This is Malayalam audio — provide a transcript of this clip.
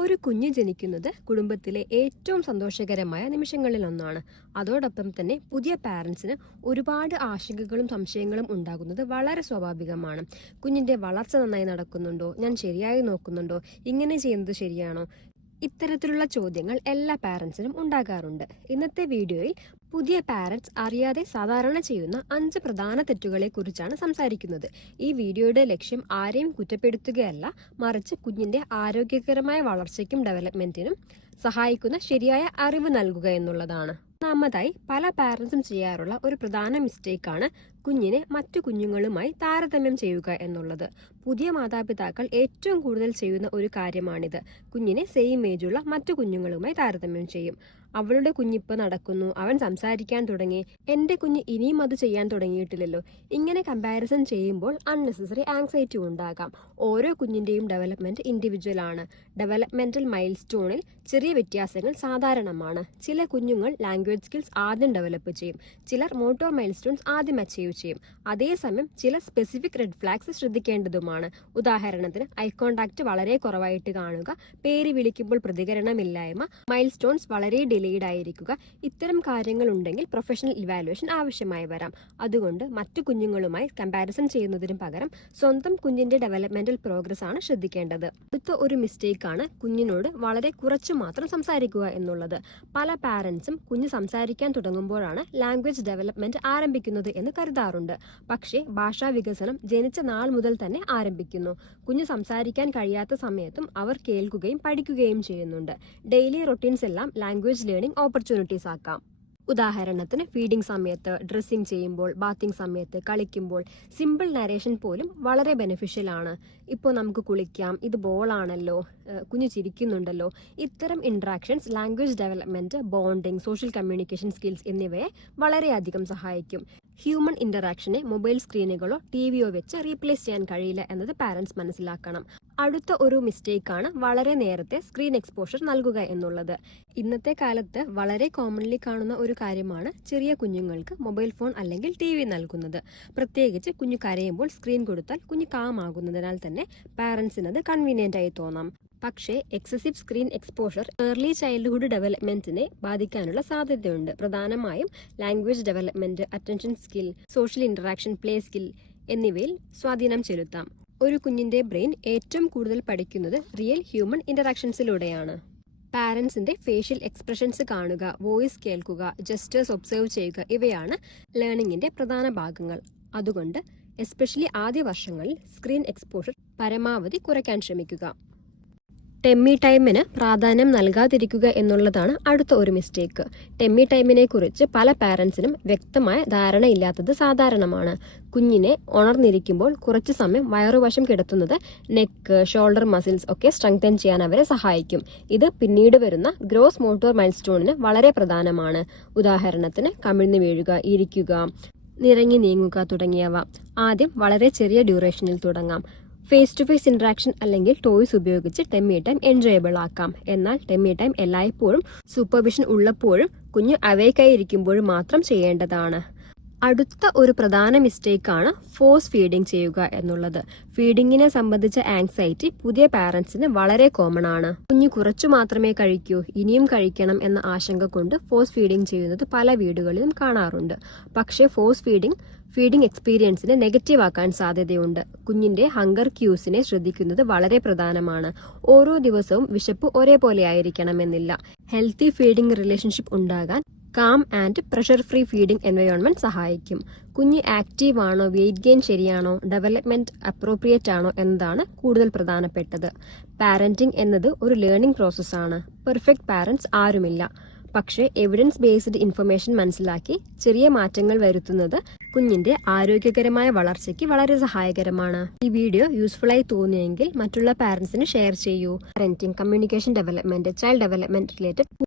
ഒരു കുഞ്ഞ് ജനിക്കുന്നത് കുടുംബത്തിലെ ഏറ്റവും സന്തോഷകരമായ നിമിഷങ്ങളിലൊന്നാണ്. അതോടൊപ്പം തന്നെ പുതിയ പാരൻസിന് ഒരുപാട് ആശങ്കകളും സംശയങ്ങളും ഉണ്ടാകുന്നത് വളരെ സ്വാഭാവികമാണ്. കുഞ്ഞിൻ്റെ വളർച്ച നന്നായി നടക്കുന്നുണ്ടോ, ഞാൻ ശരിയായി നോക്കുന്നുണ്ടോ, ഇങ്ങനെ ചെയ്യുന്നത് ശരിയാണോ, ഇത്തരത്തിലുള്ള ചോദ്യങ്ങൾ എല്ലാ പാരൻസിനും ഉണ്ടാകാറുണ്ട്. ഇന്നത്തെ വീഡിയോയിൽ പുതിയ പാരൻസ് അറിയാതെ സാധാരണ ചെയ്യുന്ന 5 പ്രധാന തെറ്റുകളെ കുറിച്ചാണ് സംസാരിക്കുന്നത്. ഈ വീഡിയോയുടെ ലക്ഷ്യം ആരെയും കുറ്റപ്പെടുത്തുകയല്ല, മറിച്ച് കുഞ്ഞിന്റെ ആരോഗ്യകരമായ വളർച്ചയ്ക്കും ഡെവലപ്മെന്റിനും സഹായിക്കുന്ന ശരിയായ അറിവ് നൽകുക എന്നുള്ളതാണ്. ഒന്നാമതായി പല പാരൻസും ചെയ്യാറുള്ള ഒരു പ്രധാന മിസ്റ്റേക്കാണ് കുഞ്ഞിനെ മറ്റു കുഞ്ഞുങ്ങളുമായി താരതമ്യം ചെയ്യുക എന്നുള്ളത്. പുതിയ മാതാപിതാക്കൾ ഏറ്റവും കൂടുതൽ ചെയ്യുന്ന ഒരു കാര്യമാണിത്. കുഞ്ഞിനെ സെയിം ഏജുള്ള മറ്റു കുഞ്ഞുങ്ങളുമായി താരതമ്യം ചെയ്യും. അവളുടെ കുഞ്ഞിപ്പ് നടക്കുന്നു, അവൻ സംസാരിക്കാൻ തുടങ്ങി, എൻ്റെ കുഞ്ഞ് ഇനിയും അത് ചെയ്യാൻ തുടങ്ങിയിട്ടില്ലല്ലോ. ഇങ്ങനെ കമ്പാരിസൺ ചെയ്യുമ്പോൾ അൺനെസസറി ആങ്സൈറ്റി ഉണ്ടാകാം. ഓരോ കുഞ്ഞിൻ്റെയും ഡെവലപ്മെൻറ്റ് ഇൻഡിവിജ്വൽ ആണ്. ഡെവലപ്മെൻറ്റൽ മൈൽ സ്റ്റോണിൽ ചെറിയ വ്യത്യാസങ്ങൾ സാധാരണമാണ്. ചില കുഞ്ഞുങ്ങൾ ലാംഗ്വേജ് സ്കിൽസ് ആദ്യം ഡെവലപ്പ് ചെയ്യും, ചിലർ മോട്ടോർ മൈൽ സ്റ്റോൺസ് ആദ്യം അച്ചീവ് ചെയ്യും. അതേസമയം ചില സ്പെസിഫിക് റെഡ് ഫ്ലാഗ്സ് ശ്രദ്ധിക്കേണ്ടതുമാണ്. ഉദാഹരണത്തിന് ഐ കോണ്ടാക്ട് വളരെ കുറവായിട്ട് കാണുക, പേര് വിളിക്കുമ്പോൾ പ്രതികരണമില്ലായ്മ, മൈൽ സ്റ്റോൺസ് വളരെ ഡിലേഡ് ആയിരിക്കുക. ഇത്തരം കാര്യങ്ങൾ ഉണ്ടെങ്കിൽ പ്രൊഫഷണൽ ഇവാലുവേഷൻ ആവശ്യമായി വരാം. അതുകൊണ്ട് മറ്റു കുഞ്ഞുങ്ങളുമായി കമ്പാരിസൺ ചെയ്യുന്നതിന് പകരം സ്വന്തം കുഞ്ഞിന്റെ ഡെവലപ്മെന്റൽ പ്രോഗ്രസ് ആണ് ശ്രദ്ധിക്കേണ്ടത്. അടുത്ത ഒരു മിസ്റ്റേക്കാണ് കുഞ്ഞിനോട് വളരെ കുറച്ചു മാത്രം സംസാരിക്കുക എന്നുള്ളത്. പല പാരൻസും കുഞ്ഞ് സംസാരിക്കാൻ തുടങ്ങുമ്പോഴാണ് ലാംഗ്വേജ് ഡെവലപ്മെന്റ് ആരംഭിക്കുന്നത് എന്ന് കരുതാറുണ്ട്. പക്ഷേ ഭാഷാ വികസനം ജനിച്ച നാൾ മുതൽ തന്നെ ആരംഭിക്കുന്നു. കുഞ്ഞ് സംസാരിക്കാൻ കഴിയാത്ത സമയത്തും അവർ കേൾക്കുകയും പഠിക്കുകയും ചെയ്യുന്നുണ്ട്. ഡെയിലി റൊട്ടീൻസ് എല്ലാം ലാംഗ്വേജ് ലേണിംഗ് ഓപ്പർച്യൂണിറ്റീസ് ആക്കാം. ഉദാഹരണത്തിന് ഫീഡിംഗ് സമയത്ത്, ഡ്രസ്സിംഗ് ചെയ്യുമ്പോൾ, ബാത്തിങ് സമയത്ത്, കളിക്കുമ്പോൾ സിമ്പിൾ നരേഷൻ പോലും വളരെ ബെനിഫിഷ്യൽ ആണ്. ഇപ്പോൾ നമുക്ക് കുളിക്കാം, ഇത് ബോളാണല്ലോ, കുഞ്ഞ് ചിരിക്കുന്നുണ്ടല്ലോ. ഇത്തരം interactions language development, bonding, social communication skills എന്നിവയെ വളരെയധികം സഹായിക്കും. ഹ്യൂമൻ ഇന്ററാക്ഷനെ മൊബൈൽ സ്ക്രീനുകളോ ടിവിയോ വെച്ച് റീപ്ലേസ് ചെയ്യാൻ കഴിയില്ല എന്നത് പാരൻസ് മനസ്സിലാക്കണം. അടുത്ത ഒരു മിസ്റ്റേക്കാണ് വളരെ നേരത്തെ സ്ക്രീൻ എക്സ്പോഷർ നൽകുക എന്നുള്ളത്. ഇന്നത്തെ കാലത്ത് വളരെ കോമൺലി കാണുന്ന ഒരു കാര്യമാണ് ചെറിയ കുഞ്ഞുങ്ങൾക്ക് മൊബൈൽ ഫോൺ അല്ലെങ്കിൽ TV നൽകുന്നത്. പ്രത്യേകിച്ച് കുഞ്ഞു കരയുമ്പോൾ സ്ക്രീൻ കൊടുത്താൽ കുഞ്ഞ് കാമാകുന്നതിനാൽ തന്നെ പാരൻസിനത് കൺവീനിയന്റ് ആയി തോന്നാം. പക്ഷേ excessive screen exposure early childhood ഡെവലപ്മെന്റിനെ ബാധിക്കാനുള്ള സാധ്യതയുണ്ട്. പ്രധാനമായും language development, attention skill, social interaction, play skill എന്നിവയിൽ സ്വാധീനം ചെലുത്താം. ഒരു കുഞ്ഞിന്റെ ബ്രെയിൻ ഏറ്റവും കൂടുതൽ പഠിക്കുന്നത് റിയൽ ഹ്യൂമൻ ഇന്ററാക്ഷൻസിലൂടെയാണ്. പാരൻസിന്റെ ഫേഷ്യൽ എക്സ്പ്രഷൻസ് കാണുക, വോയിസ് കേൾക്കുക, ജസ്റ്റേഴ്സ് ഒബ്സർവ് ചെയ്യുക, ഇവയാണ് ലേണിംഗിന്റെ പ്രധാന ഭാഗങ്ങൾ. അതുകൊണ്ട് എസ്പെഷ്യലി ആദ്യ വർഷങ്ങളിൽ സ്ക്രീൻ എക്സ്പോഷർ പരമാവധി കുറയ്ക്കാൻ ശ്രമിക്കുക. ടെമ്മി ടൈമിന് പ്രാധാന്യം നൽകാതിരിക്കുക എന്നുള്ളതാണ് അടുത്ത ഒരു മിസ്റ്റേക്ക്. ടെമ്മി ടൈമിനെ കുറിച്ച് പല പാരൻസിനും വ്യക്തമായ ധാരണയില്ലാത്തത് സാധാരണമാണ്. കുഞ്ഞിനെ ഉണർന്നിരിക്കുമ്പോൾ കുറച്ചു സമയം വയറുവശം കിടത്തുന്നത് നെക്ക്, ഷോൾഡർ മസിൽസ് ഒക്കെ സ്ട്രെങ്തൻ ചെയ്യാൻ അവരെ സഹായിക്കും. ഇത് പിന്നീട് വരുന്ന ഗ്രോസ് മോട്ടോർ മൈൽ സ്റ്റോണിന് വളരെ പ്രധാനമാണ്. ഉദാഹരണത്തിന് കമിഴ്ന്നു വീഴുക, ഇരിക്കുക, നിറങ്ങി നീങ്ങുക തുടങ്ങിയവ. ആദ്യം വളരെ ചെറിയ ഡ്യൂറേഷനിൽ തുടങ്ങാം. ഫേസ് ടു ഫേസ് ഇന്ററാക്ഷൻ അല്ലെങ്കിൽ ടോയ്സ് ഉപയോഗിച്ച് ടെമ്മി ടൈം എൻജോയബിൾ ആക്കാം. എന്നാൽ ടെമ്മി ടൈം എല്ലായ്പ്പോഴും സൂപ്പർവിഷൻ ഉള്ളപ്പോഴും കുഞ്ഞ് അവേക്കായി ഇരിക്കുമ്പോഴും മാത്രം ചെയ്യേണ്ടതാണ്. അടുത്ത ഒരു പ്രധാന മിസ്റ്റേക്കാണ് ഫോഴ്സ് ഫീഡിംഗ് ചെയ്യുക എന്നുള്ളത്. ഫീഡിങ്ങിനെ സംബന്ധിച്ച ആങ്സൈറ്റി പുതിയ പാരൻസിന് വളരെ കോമൺ ആണ്. കുഞ്ഞ് കുറച്ചു മാത്രമേ കഴിക്കൂ, ഇനിയും കഴിക്കണം എന്ന ആശങ്ക കൊണ്ട് ഫോഴ്സ് ഫീഡിംഗ് ചെയ്യുന്നത് പല വീടുകളിലും കാണാറുണ്ട്. പക്ഷേ ഫോഴ്സ് ഫീഡിംഗ് എക്സ്പീരിയൻസിനെ നെഗറ്റീവ് ആക്കാൻ സാധ്യതയുണ്ട്. കുഞ്ഞിന്റെ ഹങ്കർ ക്യൂസിനെ ശ്രദ്ധിക്കുന്നത് വളരെ പ്രധാനമാണ്. ഓരോ ദിവസവും വിശപ്പ് ഒരേപോലെ ആയിരിക്കണമെന്നില്ല. ഹെൽത്തി ഫീഡിംഗ് റിലേഷൻഷിപ്പ് ഉണ്ടാകാൻ calm and pressure free feeding environment സഹായിക്കും. കുഞ്ഞ് ആക്റ്റീവ് ആണോ, വെയിറ്റ് ഗെയിൻ ശരിയാണോ, ഡെവലപ്മെന്റ് അപ്രോപ്രിയേറ്റ് ആണോ എന്നതാണ് കൂടുതൽ പ്രധാനപ്പെട്ടത്. പാരന്റിംഗ് എന്നത് ഒരു ലേണിംഗ് പ്രോസസ്സാണ്. പെർഫെക്റ്റ് പാരന്റ്സ് ആരുമില്ല. പക്ഷേ എവിഡൻസ് ബേസ്ഡ് ഇൻഫർമേഷൻ മനസ്സിലാക്കി ചെറിയ മാറ്റങ്ങൾ വരുത്തുന്നത് കുഞ്ഞിന്റെ ആരോഗ്യകരമായ വളർച്ചയ്ക്ക് വളരെ സഹായകരമാണ്. ഈ വീഡിയോ യൂസ്ഫുൾ ആയി തോന്നിയെങ്കിൽ മറ്റുള്ള പാരന്റ്സിന് ഷെയർ ചെയ്യൂ. Parenting, communication development, child development related